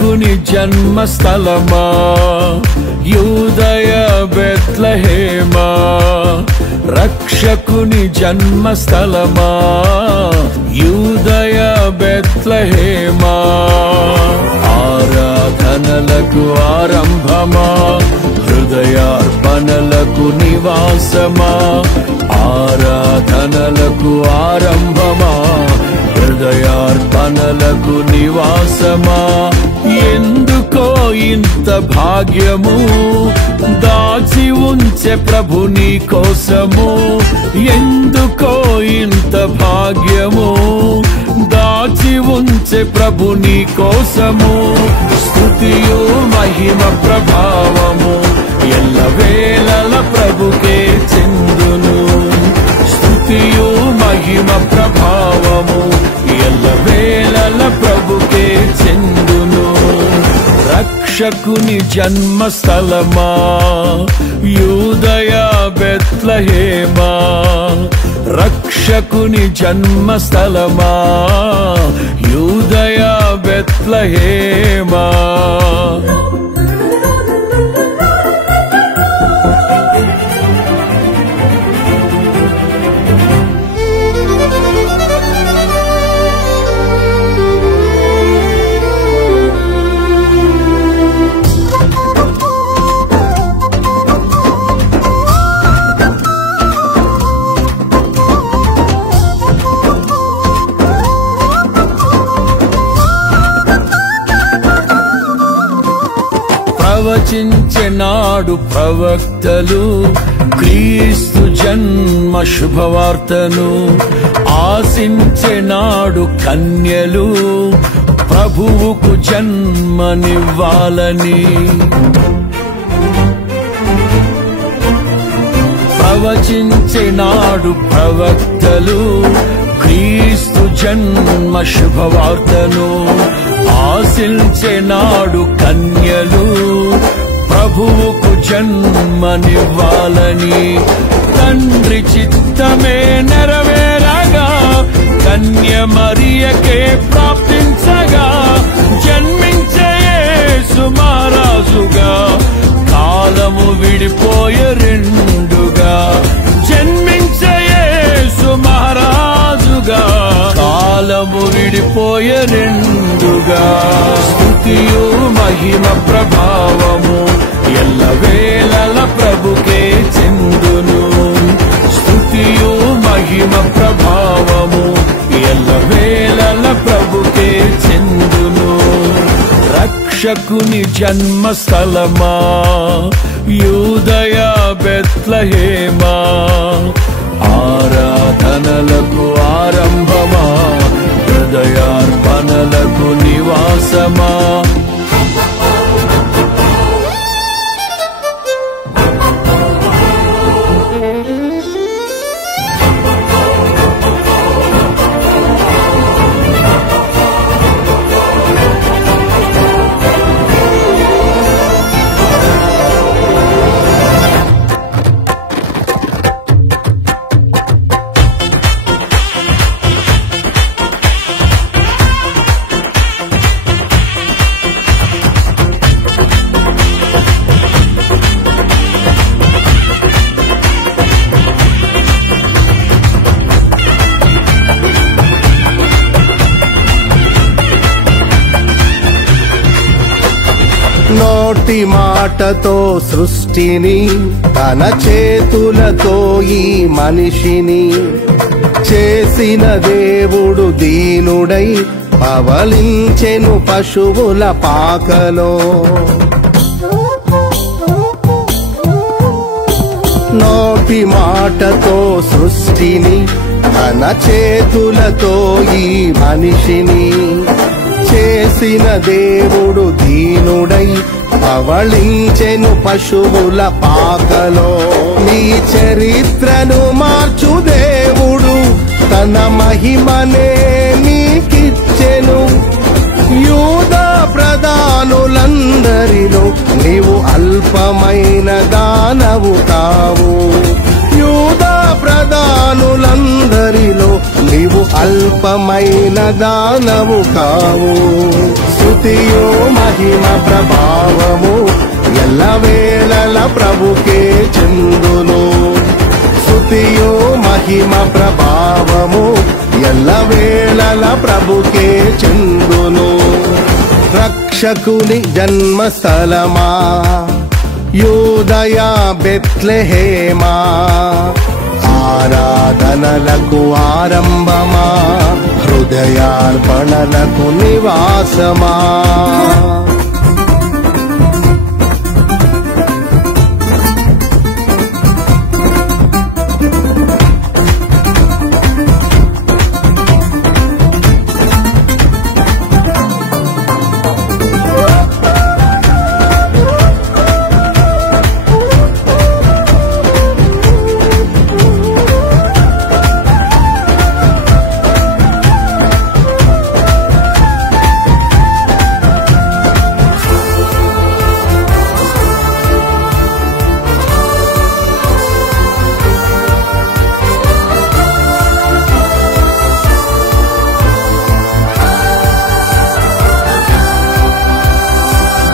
రక్షకుని జన్మస్థలమా యూదయ బెత్లెహేమా, రక్షకుని జన్మస్థలమా యూదయ బెత్లెహేమా, ఆరాధనలకు ఆరంభమా హృదయార్పణలకు నివాసమా, ఆరాధనలకు ఆరంభమా హృదయార్పణలకు నివాసమా, ఎందుకో ఇంత భాగ్యము దాచి ఉంచే ప్రభు నీ కోసము, ఎందుకో ఇంత భాగ్యము దాచి ఉంచే ప్రభు నీ కోసము, స్తుతియు మహిమ ప్రభావము ఎల్లవేళల ప్రభుకే చెందును, స్తుతియు మహిమ ప్రభావము ఎల్లవేళల ప్రభుకే చెందును, రక్షకుని జన్మస్థలమా యూదయ బెత్లెహేమా, రక్షకుని జన్మస్థలమా యూదయ బెత్లెహేమా. ప్రవచించెనాడు ప్రవక్తలు క్రీస్తు జన్మ శుభవార్తను, ఆశించెనాడు కన్యలు ప్రభువుకు జన్మనివ్వాలని, ప్రవచించెనాడు ప్రవక్తలు క్రీస్తు జన్మ శుభవార్తను, ఆశించెనాడు కన్యలు ప్రభువుకు జన్మనివ్వాలని, తండ్రి చిత్తమే నెరవేరగా కన్య మరియకే ప్రాప్తించగా, జన్మించే యేసు మహారాజుగా కాలము విడిపోయే రెండుగా, జన్మించే యేసు మహారాజుగా కాలము విడిపోయే రెండుగా, స్తుతియు మహిమ ప్రభావము ఎల్లవేళల ప్రభుకే చెందును, స్తుతియు మహిమ ప్రభావము ఎల్లవేళల ప్రభుకే చెందును, రక్షకుని జన్మస్థలమా యూదయ బెత్లెహేమా, ఆరాధనలకు ఆరంభమా హృదయార్పణలకు నివాసమా. నోటి మాటతో సృష్టిని తన చేతులతో ఈ మనిషిని చేసిన దేవుడు దీనుడై పవలించెను పశువుల పాకలో. నోటి మాటతో సృష్టిని తన చేతులతో ఈ మనిషిని చేసిన దేవుడు దీనుడై పవళించెను పశువుల పాకలో. నీ చరిత్రను మార్చు దేవుడు తన మహిమనే నీకిచ్చెను. యూదా ప్రధానులందరిలో నీవు అల్పమైన దానవు కావు. యూదా ప్రధానులందరిలో నీవు అల్పమైన దానము కావు. స్తుతియు మహిమ ప్రభావము ఎల్లవేళల ప్రభుకే చెందును. స్తుతియు మహిమ ప్రభావము ఎల్లవేళల ప్రభుకే చెందును. రక్షకుని జన్మస్థలమా యూదయ బెత్లెహేమా, ఆరాధనలకు ఆరంభమా హృదయార్పణలకు నివాసమా.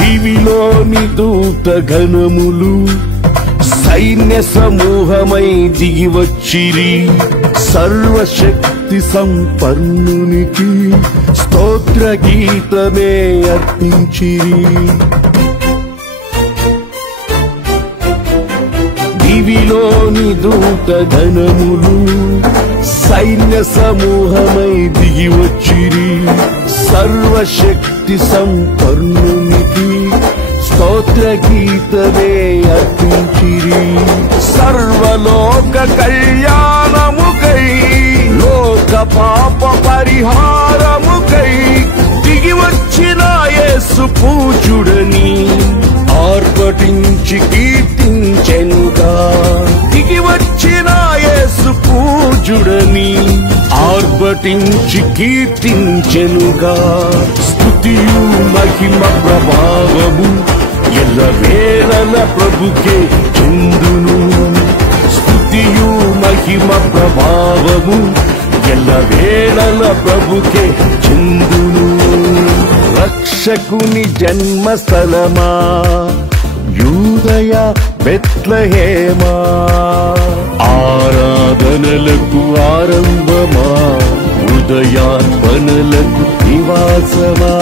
దివిలోని దూత గణములు సైన్య సమూహమై దిగి వచ్చిరి. సర్వశక్తి సంపన్నునికి స్తోత్ర గీతమే అర్పించిరి. దివిలోని దూత గణములు సైన్య సమూహమై దిగి వచ్చిరి. సర్వశక్తి సంపన్నునికి స్తోత్ర గీతమే అర్పించిరి. సర్వలోక కళ్యాణముకై లోక పాప పరిహారముకై దిగి వచ్చిన యేసు పూజుడని ఆర్భటించి కీర్తించెనుగా. దిగి వచ్చిన యేసు పూజుడని ఆర్భటించి కీర్తించెనుగా. స్తుతియు మహిమ ప్రభావము ఎల్లవేళల ప్రభుకే చెందును. స్తుతియు మహిమ ప్రభావము ఎల్లవేళల ప్రభుకే చెందును. రక్షకుని జన్మస్థలమా యూదయ బెత్లెహేమా, ఆరాధనలకు ఆరంభమా హృదయార్పణలకు నివాసమా.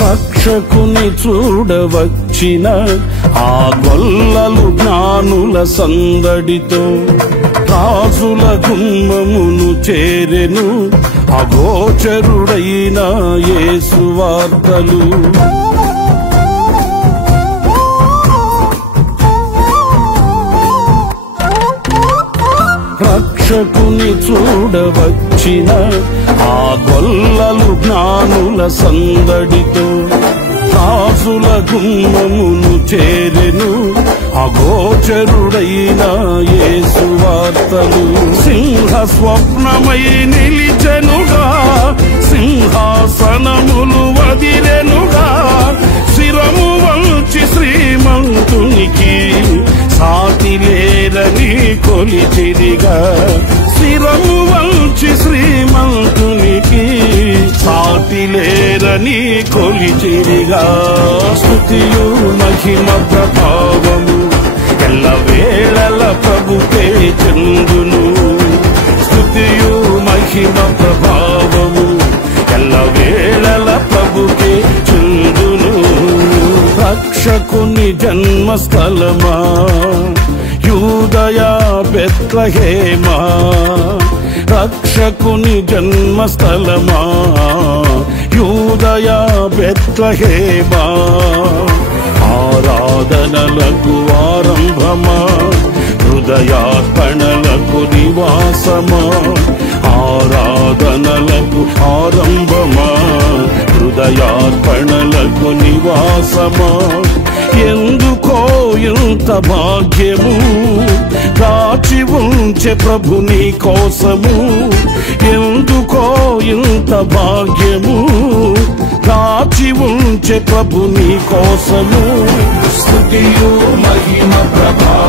రక్షకుని చూడవచ్చిన ఆ గొల్లలు జ్ఞానుల సందడితో రాజుల గుమ్మమును చేరెను అగోచరుడైన యేసు వార్తలు. రక్షకుని చూడవచ్చిన ఆ గొల్లలు జ్ఞానుల సందడితో రాజుల గుమ్మమును చేరెను అగోచరుడైన యేసు వార్తలు. సింహ స్వప్నమై నిలిచెనుగా, సింహాసనములు వదిలెనుగా. శిరము వంచి శ్రీమంతునికి సాటి లేరని కొలిచిరిగా. శిరము వంచి శ్రీమంతునికి సాటి లేరని కొలిచిరిగా. స్తుతియు మహిమ ప్రభావము ఎల్లవేళల ప్రభుకే చెందును. స్తుతియు మహిమ ప్రభావము ఎల్లవేళల ప్రభుకే చెందును. రక్షకుని జన్మస్థలమా యూదయ బెత్లెహేమా, రక్షకుని జన్మస్థలమా యూదయ బెత్లెహేమా, ఆరాధనలకు ఆరంభమా హృదయార్పణలకు నివాసమా, ఆరాధనలకు ఆరంభమా, హృదయార్పణలకు నివాసమా. ఎందుకో ఇంత భాగ్యము దాచి ఉంచే ప్రభు నీ కోసము. ఎందుకో ఇంత భాగ్యము దాచి ఉంచే ప్రభు నీ కోసము. స్తుతియు మహిమ ప్రభావ